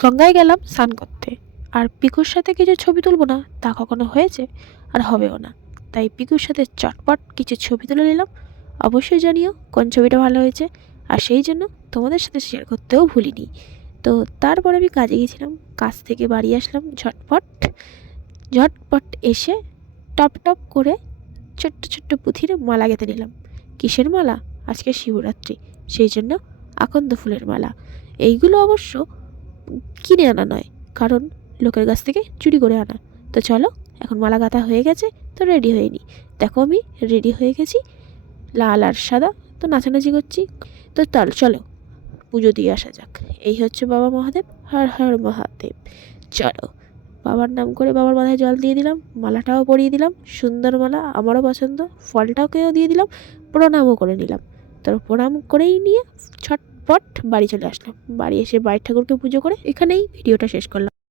গঙ্গায় গেলাম স্নান করতে, আর পিকুর সাথে কিছু ছবি তুলবো না তা কখনো হয়েছে, আর হবেও না। তাই পিকুর সাথে চটপট কিছু ছবি তুলে নিলাম। অবশ্যই জানিও কোন ছবিটা ভালো হয়েছে, আর সেই জন্য তোমাদের সাথে শেয়ার করতেও ভুলিনি। তো তারপর আমি কাজে গেছিলাম, কাজ থেকে বাড়ি আসলাম ঝটপট। ঝটপট এসে টপ টপ করে ছোট্ট ছোট্ট পুঁথির মালা গেঁথে নিলাম। কিসের মালা? আজকে শিবরাত্রি, সেই জন্য আকন্দ ফুলের মালা। এইগুলো অবশ্য কিনে আনা নয়, কারণ লোকের কাছ থেকে চুরি করে আনা। তো চলো, এখন মালা গাঁথা হয়ে গেছে, তো রেডি হয়ে নিই। দেখো আমি রেডি হয়ে গেছি, লাল আর সাদা। তো নাচানাচি করছি। তো চলো পুজো দিয়ে আসা যাক। এই হচ্ছে বাবা মহাদেব, হর হর মহাদেব। চলো, বাবার নাম করে বাবার মাথায় জল দিয়ে দিলাম, মালাটাও পরিয়ে দিলাম, সুন্দর মালা, আমারও পছন্দ। ফলটাকেও দিয়ে দিলাম, প্রণামও করে নিলাম। তো প্রণাম করেই নিয়ে ছটপট বাড়ি চলে আসলাম। বাড়ি এসে বাড়ির ঠাকুরকে পুজো করে এখানেই ভিডিওটা শেষ করলাম।